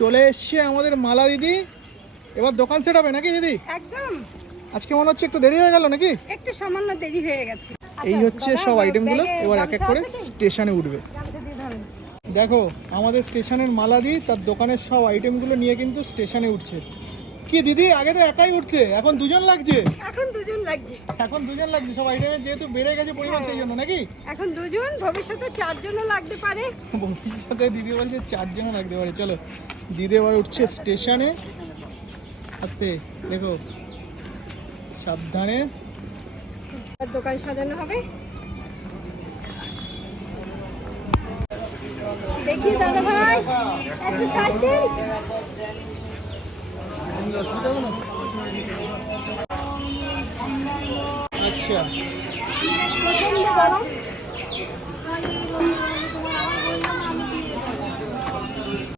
চলে এসছে আমাদের মালা দিদি। এবার দোকান সেট হবে নাকি দিদি? একদম। আজকে মনে হচ্ছে একটু দেরি হয়ে গেল নাকি? একটু সামান্য দেরি হয়ে গেছে। এই হচ্ছে সব আইটেমগুলো, এবার এক এক করে স্টেশনে উঠবে। দেখো আমাদের স্টেশনের মালাদি তার দোকানের সব আইটেমগুলো নিয়ে কিন্তু স্টেশনে উঠছে। কি দিদি, আগে তো একাই উঠছে, এখন দুজন লাগছে? এখন দুজন লাগছে। এখন দুজন লাগছে, সব আইটেমের যেহেতু বেড়ে গেছে পরিমাণ সেই জন্য নাকি? এখন দুজন, ভবিষ্যতে চারজনও লাগতে পারে। ভবিষ্যতে দিদি বলছে চারজনও লাগতে পারে। চলো দিদি এবার উঠছে স্টেশনে। আস্তে দেখো, সাবধানে। দোকান সাজানো হবে। দেখি দাদা ভাই একটু সাইড দিন। অসুবিধা হবে না? আচ্ছা প্রচন্ড গরম।